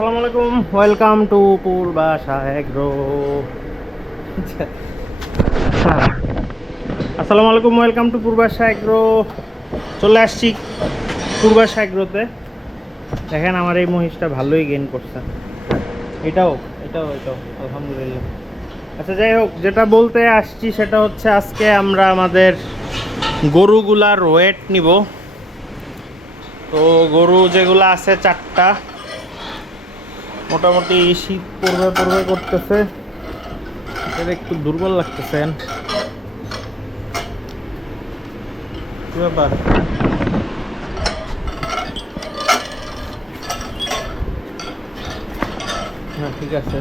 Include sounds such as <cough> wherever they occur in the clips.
আসসালামু আলাইকুম welcome to Purbasha agro আসসালামু আলাইকুম ওয়েলকাম টু পূর্বাশা এগ্রো চলে আসছি পূর্বাশা এগ্রোতে দেখেন আমার এই মহিষটা ভালোই গেইন করছে। এটাও এটাও এটাও, আলহামদুলিল্লাহ। আচ্ছা যাই হোক, যেটা বলতে আসছি সেটা হচ্ছে আজকে আমরা আমাদের গরুগুলার ওয়েট নিব। তো গরু যেগুলো আছে চারটা মোটামুটি শীত পড়বে পড়বে করতেছে। এটা একটু দুর্বল লাগতেছে কি ব্যাপার? হ্যাঁ ঠিক আছে।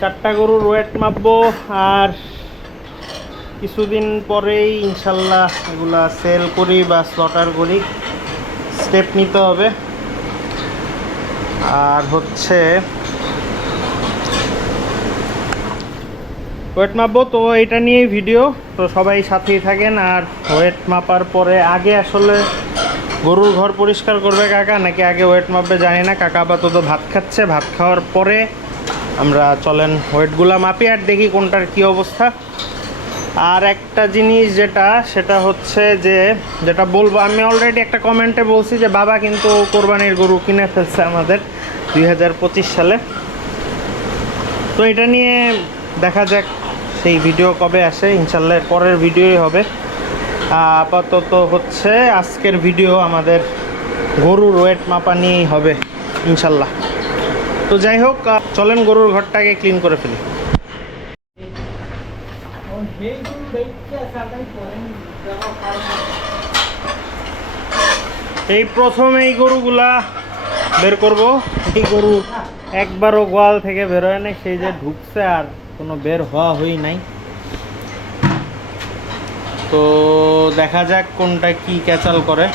চারটা গরুর ওয়েট মাপবো আর কিছুদিন পরেই ইনশাল্লাহ এগুলা সেল করি বা স্লটার করি। স্টেপ নিতে হবে। আর হচ্ছে ওয়েট মাপবো, তো এটা নিয়েই ভিডিও তো সবাই সাথেই থাকেন, আর ওয়েট মাপার পরে আগে আসলে গরুর ঘর পরিষ্কার করবে কাকা, নাকি আগে ওয়েট মাপবে জানি না। কাকা আপাতত ভাত খাচ্ছে, ভাত খাওয়ার পরে আমরা চলেন ওয়েটগুলা মাপি, আর দেখি কোনটার কি অবস্থা। আর একটা জিনিস যেটা, সেটা হচ্ছে যে, যেটা বলব, আমি অলরেডি একটা কমেন্টে বলছি যে, বাবা কিন্তু কোরবানির গরু কিনে ফেলছে আমাদের দুই হাজার পঁচিশ সালে। তো এটা নিয়ে দেখা যাক সেই ভিডিও কবে আসে, ইনশাল্লাহ পরের ভিডিওই হবে। আপাতত হচ্ছে আজকের ভিডিও আমাদের গরুর ওয়েট মাপা নিয়েই হবে, ইনশাল্লাহ। তো যাই হোক চলেন গরুর ঘরটাকে ক্লিন করে ফেলি। এই প্রথম এই গরুগুলা বের করব। এই গরু একবারও গোয়াল থেকে বেরোয় নাই, সেই যে ঢুকছে আর কোনো বের হওয়া হই নাই। তো দেখা যাক কোনটা কি ক্যাচাল করে।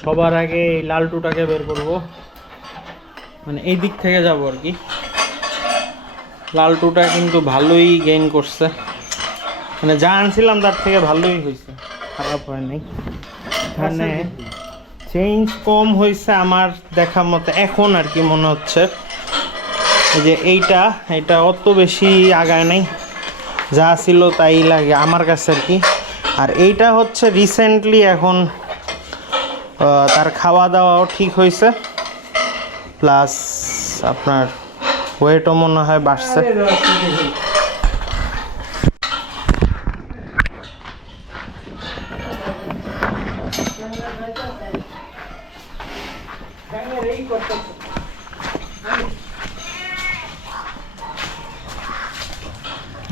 সবার আগে এই লালটুটাকে বের করব। মানে এই দিক থেকে যাব আর কি। লালটুটা কিন্তু ভালোই গেইন করছে। মানে যা আনছিলাম তার থেকে ভালোই হয়েছে। খারাপ হয় নাই। এখানে চেঞ্জ কম হয়েছে আমার দেখা মতে। এখন আর কি মনে হচ্ছে। এই যে এইটা এটা অত বেশি আগায় নাই। যা ছিল তাই লাগে আমার কাছে আর কি। আর এইটা হচ্ছে রিসেন্টলি এখন তার খাওয়া দাওয়াও ঠিক হয়েছে। প্লাস আপনার ওয়েটও মনে হয় বাড়ছে।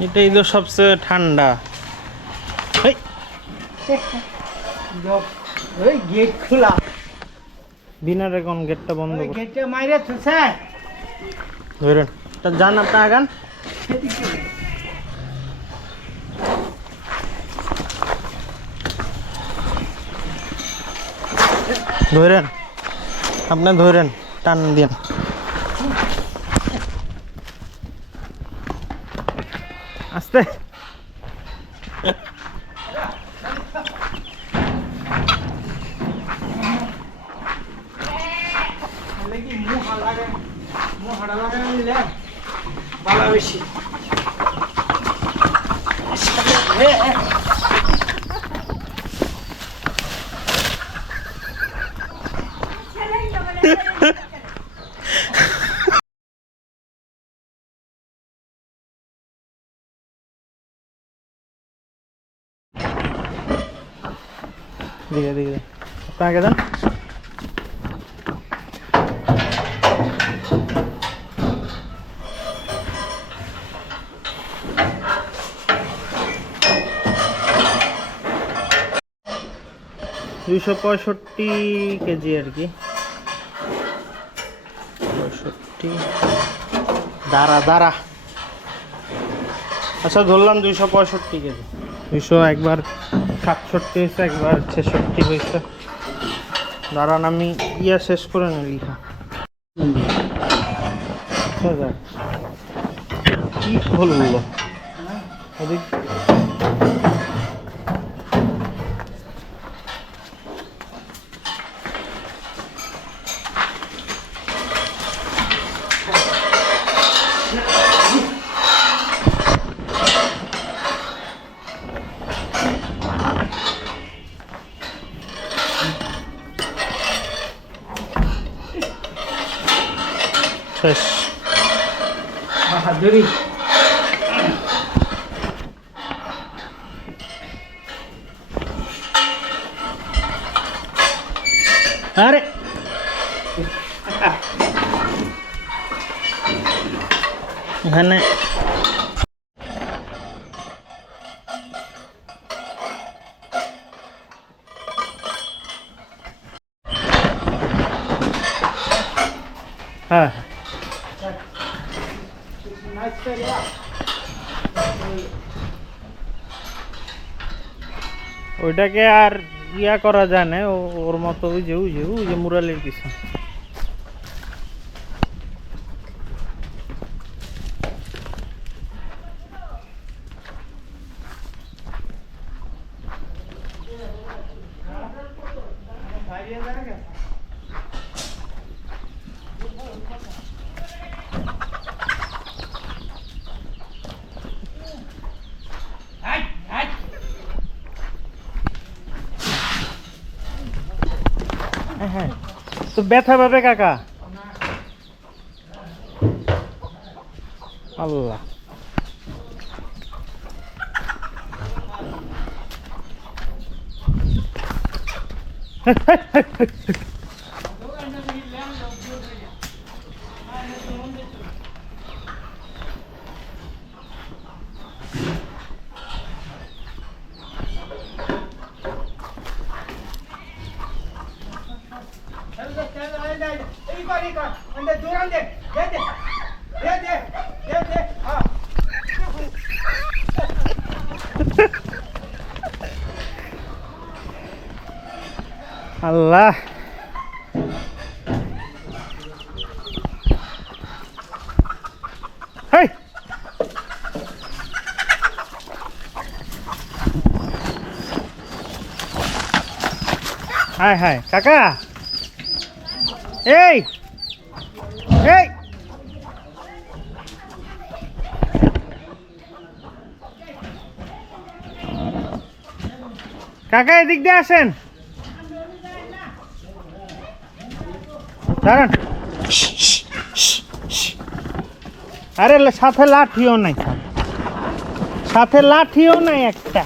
এটাই তো সবচেয়ে ঠান্ডা। গেট খোলা। বিনার এখন গেটটা বন্ধ ওই করে। গেটে মাইরে ধরেন তা যান আপনি আগান ধরেন আপনি ধরেন টান দিন আস্তে লাগি মুহ লাগে মুহ হাড়া লাগে নিলে ভালো বেশি দিকে দিকে আপনি আগে দেন দুইশো পঁয়ষট্টি কেজি আর কি। পঁয়ষট্টি। দাঁড়া দাঁড়া। আচ্ছা ধরলাম দুইশো পঁয়ষট্টি কেজি। দুইশো একবার সাতষট্টি হয়েছে একবার ছেষট্টি হয়েছে। দাঁড়ান আমি ইয়া শেষ করে নি লিখা। আচ্ছা, কি বলল ওদিক শেষ বাহাদুরি আরে এখানে হ্যাঁ ওইটাকে আর ইয়া করা যায় না ওর মতো ওই যে ওই যে ওই যে মুরালির কিছু হ্যাঁ। তো ব্যথা পাবে কাকা? আল্লাহ। এই <laughs> আল্লাহ হেই হায় হায় কাকা এই এই কাকা এদিক দিয়ে আসেন দাঁড়ান। আরে সাথে লাঠিও নাই সাথে লাঠিও নাই একটা।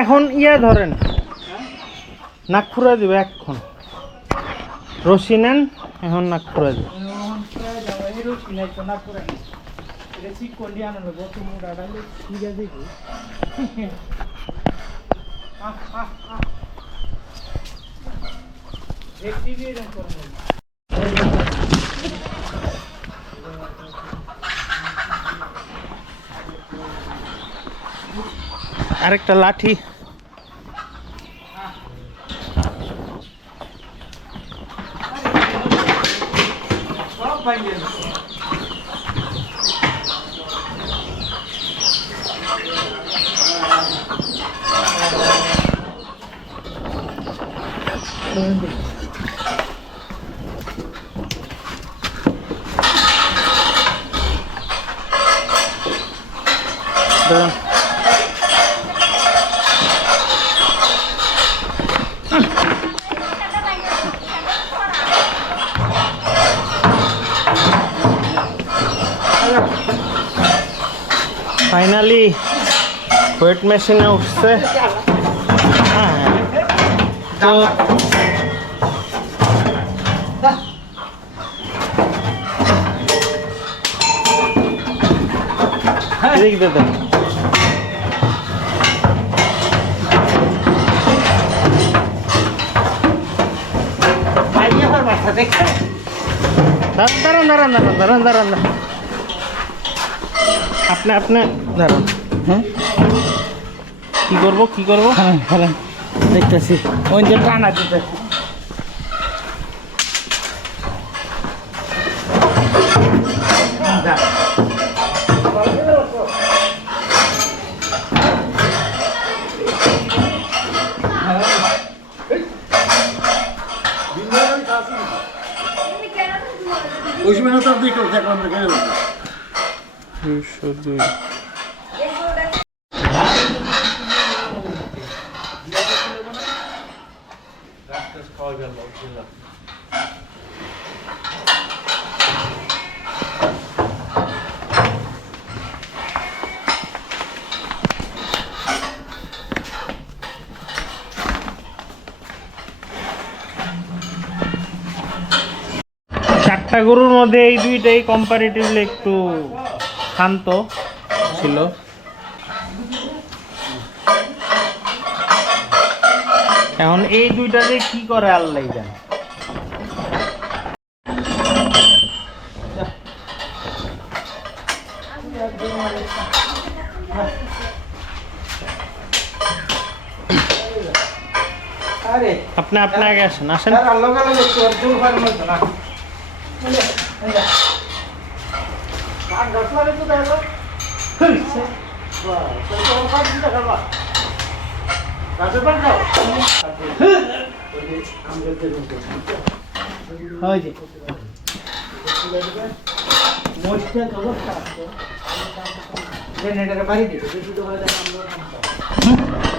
এখন ইয়ে ধরেন। নাক ফুরা দিবে এখন রশি নেন। এখন নাক ফুরা দিবে মোহন প্রায় যাও এই রুটি নাই তো না করে এটা ঠিক করলি আনো না বসে মুড়া ডালে ঠিক আছে কি আহ আহ আহ একটি দিয়ে দেন করে আরেকটা লাঠি সব বাইরে দাঁড়ান। ফাইনালি ওয়েট মেশিনে উঠছে হ্যাঁ তো এদিক দিয়ে দেন। বাইরে হওয়ার মাথা দেখে দাঁড়ান দাঁড়ান দাঁড়ান দাঁড়ান দাঁড়ান দাঁড়ান দাঁড়ান। আপনি আপনি দাঁড়ান হ্যাঁ কি করব কি করব হ্যাঁ হ্যাঁ দেখতেছি ওই যে টানা দিতে তো দেখলাম দেখলাম দেখে দুইশো দুই চারটা গরুর মধ্যে এই দুইটাই কম্পারেটিভলি একটু শান্ত ছিল। এখন এই দুইটা যে কি করে আল্লাহ জানে? আপনি আপনি আগে আসেন আসেন। তো তো তো দিতে হয় যে মোস্টটা খবর খারাপ জেনারেটর বাড়ি দে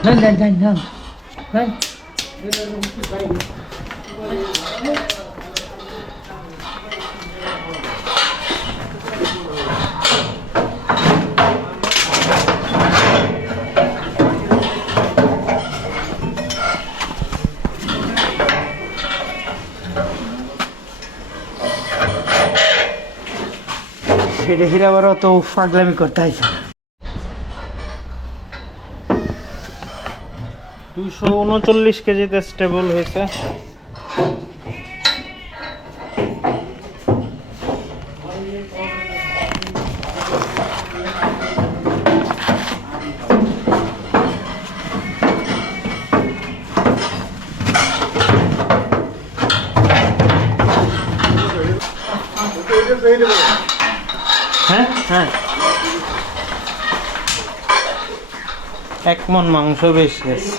না না না না হিরে আবার অত পাগলামি করতে হয়েছে দুশো উনচল্লিশ কেজিতে স্টেবল হয়েছে। হ্যাঁ। এক মন মাংস বেশি আছে।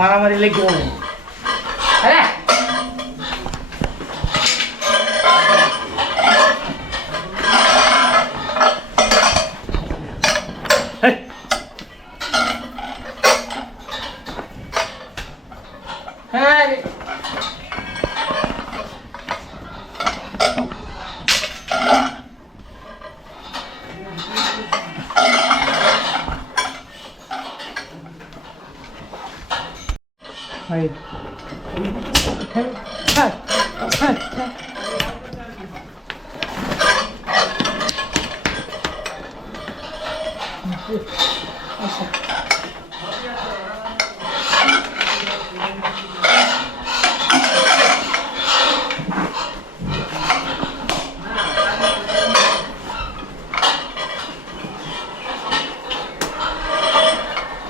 মারামারি লেগে যাবে। হ্যাঁ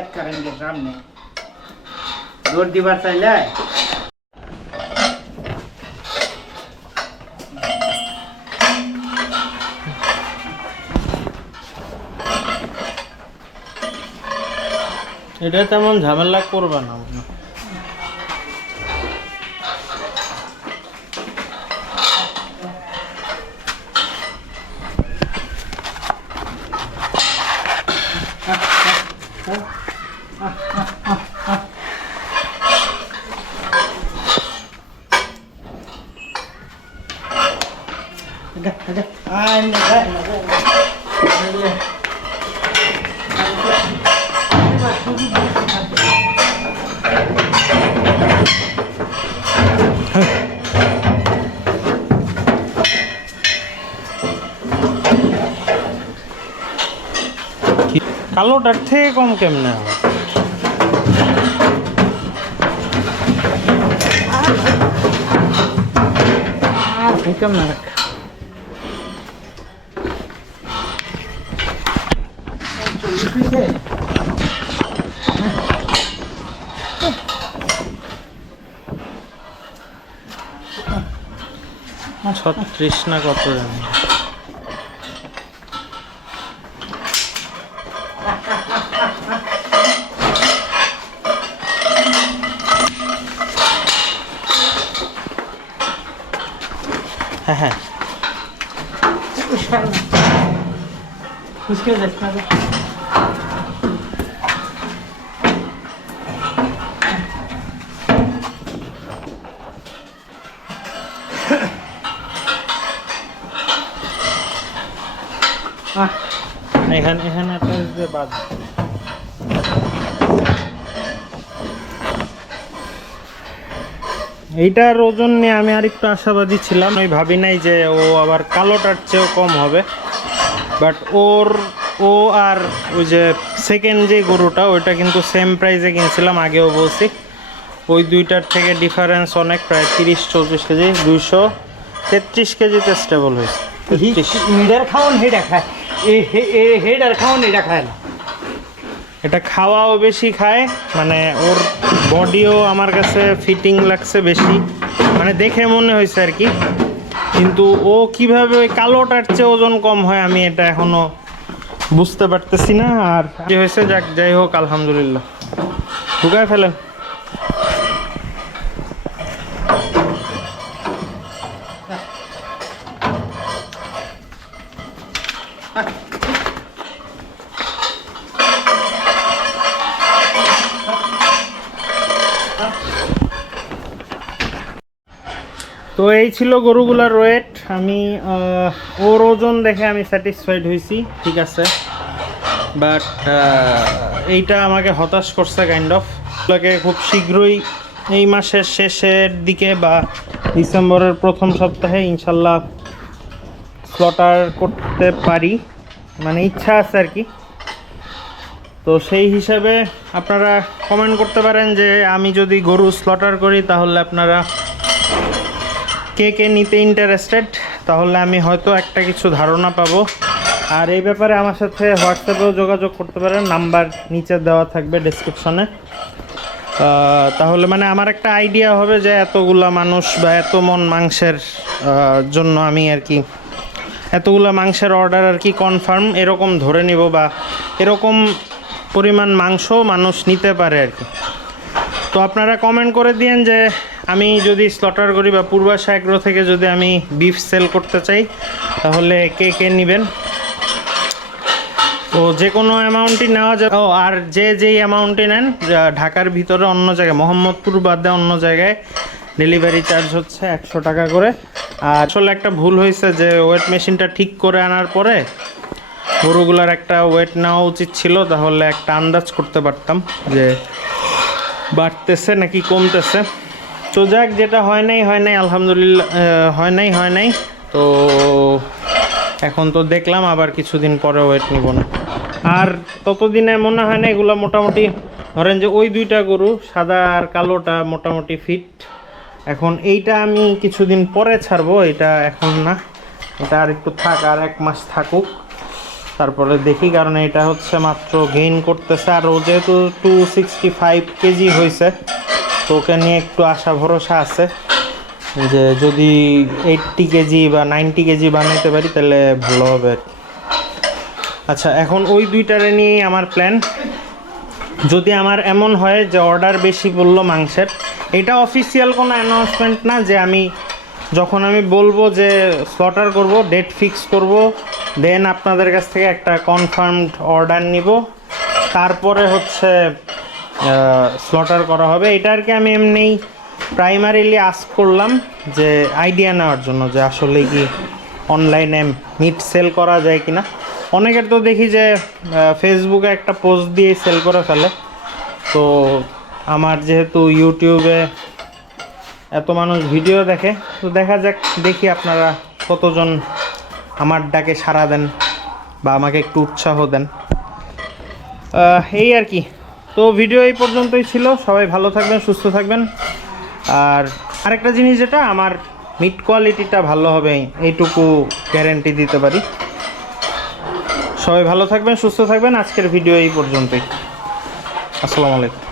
গিয়ে ইয়াদ করেন যে সামনে। দৌড় দিবার চাইলে। এটা তেমন ঝামেলা করবে না মনে হয়। Agak, agak. আয় না যায় না যায় না কালোটার থেকে কম কেমনে হবে? কেমন রাখ? ছত্রিশ না কত জানি। এখানে এখানে একটা বাদ। এইটার ওজন নিয়ে আমি আর একটু আশাবাদী ছিলাম। আমি ভাবি নাই যে ও আবার কালোটার চেয়েও কম হবে। বাট ওর ও আর ওই যে সেকেন্ড যে গরুটা ওইটা কিন্তু সেম প্রাইসে কিনছিলাম আগেও বলছি। ওই দুইটার থেকে ডিফারেন্স অনেক প্রায় তিরিশ চৌত্রিশ কেজি দুইশো তেত্রিশ কেজিতে স্টেবল হয়েছে। হিডার হেডা খায় এ হে- এ হেডার এটা খায় না এটা খাওয়াও বেশি খায় মানে ওর বডিও আমার কাছে ফিটিং লাগছে বেশি। মানে দেখে মনে হয়েছে আর কি। কিন্তু ও কীভাবে ওই কালোটার চেয়ে ওজন কম হয় আমি এটা এখনও বুঝতে পারতেছি না, আর কি হয়েছে যাক, যাই হোক, আলহামদুলিল্লাহ। ঢুকায় ফেলেন তো এই ছিল গরুগুলার ওয়েট আমি ওর ওজন দেখে আমি স্যাটিসফাইড হয়েছি ঠিক আছে? বাট এইটা আমাকে হতাশ করছে কাইন্ড অফ এগুলোকে খুব শীঘ্রই এই মাসের শেষের দিকে বা ডিসেম্বরের প্রথম সপ্তাহে ইনশাল্লাহ স্লটার করতে পারি। মানে ইচ্ছা আছে আর কি। তো সেই হিসাবে আপনারা কমেন্ট করতে পারেন যে আমি যদি গরু স্লটার করি, তাহলে আপনারা কে কে নিতে ইন্টারেস্টেড তাহলে আমি হয়তো একটা কিছু ধারণা পাবো। আর এই ব্যাপারে আমার সাথে হোয়াটসঅ্যাপেও যোগাযোগ করতে পারেন, নাম্বার নিচে দেওয়া থাকবে ডেসক্রিপশনে তাহলে মানে আমার একটা আইডিয়া হবে যে এতগুলা মানুষ বা এত মন মাংসের জন্য আমি আর কি এতগুলা মাংসের অর্ডার আর কি কনফার্ম এরকম ধরে নিব বা এরকম পরিমাণ মাংস মানুষ নিতে পারে আর কি। তো আপনারা কমেন্ট করে দিয়েন যে আমি যদি স্লটার করি বা পূর্বাশা এগ্রো থেকে যদি আমি বিফ সেল করতে চাই, তাহলে কে কে নেবেন? তো যে কোনো অ্যামাউন্টই নেওয়া যাবে। ও, আর যে যেই অ্যামাউন্টই নেন ঢাকার ভিতরে অন্য জায়গায়, মোহাম্মদপুর বাদে অন্য জায়গায় ডেলিভারি চার্জ হচ্ছে একশো টাকা করে। আর আসলে একটা ভুল হয়েছে যে ওয়েট মেশিনটা ঠিক করে আনার পরে গরুগুলার একটা ওয়েট নেওয়া উচিত ছিল, তাহলে একটা আন্দাজ করতে পারতাম যে বাড়তেছে নাকি কমতেছে। তো যাক, যেটা হয় নাই হয় নাই, আলহামদুলিল্লাহ হয় নাই হয় নাই। তো এখন তো দেখলাম, আবার কিছুদিন পরে ওয়েট নিব না। আর ততদিনে মনে হয় না, এগুলো মোটামুটি, ধরেন যে ওই দুইটা গরু, সাদা আর কালোটা মোটামুটি ফিট এখন এইটা আমি কিছুদিন পরে ছাড়বো, এটা এখন না। এটা আর একটু থাক, আর এক মাস থাকুক। তারপরে দেখি, কারণ এটা হচ্ছে মাত্র গেইন করতেছে। আর ও যেহেতু টু সিক্সটি ফাইভ কেজি হয়েছে তো ওকে নিয়ে একটু আশা ভরসা আছে যে যদি এইটটি কেজি বা নাইনটি কেজি বানাইতে পারি তাহলে ভালো হবে আচ্ছা এখন ওই দুইটারে নিয়েই আমার প্ল্যান যদি আমার এমন হয় যে অর্ডার বেশি পড়ল মাংসের, এটা অফিসিয়াল কোনো অ্যানাউন্সমেন্ট না যে আমি যখন আমি বলব যে স্লটার করব ডেট ফিক্স করব দেন আপনাদের কাছ থেকে একটা কনফার্মড অর্ডার নিব। তারপরে হচ্ছে স্লটার করা হবে। এটা আর কি আমি এমনিই প্রাইমারিলি আস্ক করলাম যে আইডিয়া নেওয়ার জন্য যে আসলে কি অনলাইনে মিট সেল করা যায় কিনা। অনেকের তো দেখি যে ফেসবুকে একটা পোস্ট দিয়ে সেল করে ফেলে। তো আমার যেহেতু ইউটিউবে এত মানুষ ভিডিও দেখে, তো দেখা যাক, দেখি আপনারা কতজন আমার ডাকে সাড়া দেন বা আমাকে একটু উৎসাহ দেন। এই আর কি। তো ভিডিও এই পর্যন্তই ছিল। সবাই ভালো থাকবেন, সুস্থ থাকবেন। আর আরেকটা জিনিস যেটা, আমার মিট কোয়ালিটিটা ভালো হবে, এইটুকু গ্যারেন্টি দিতে পারি। সবাই ভালো থাকবেন, সুস্থ থাকবেন। আজকের ভিডিও এই পর্যন্তই। আসসালামু আলাইকুম।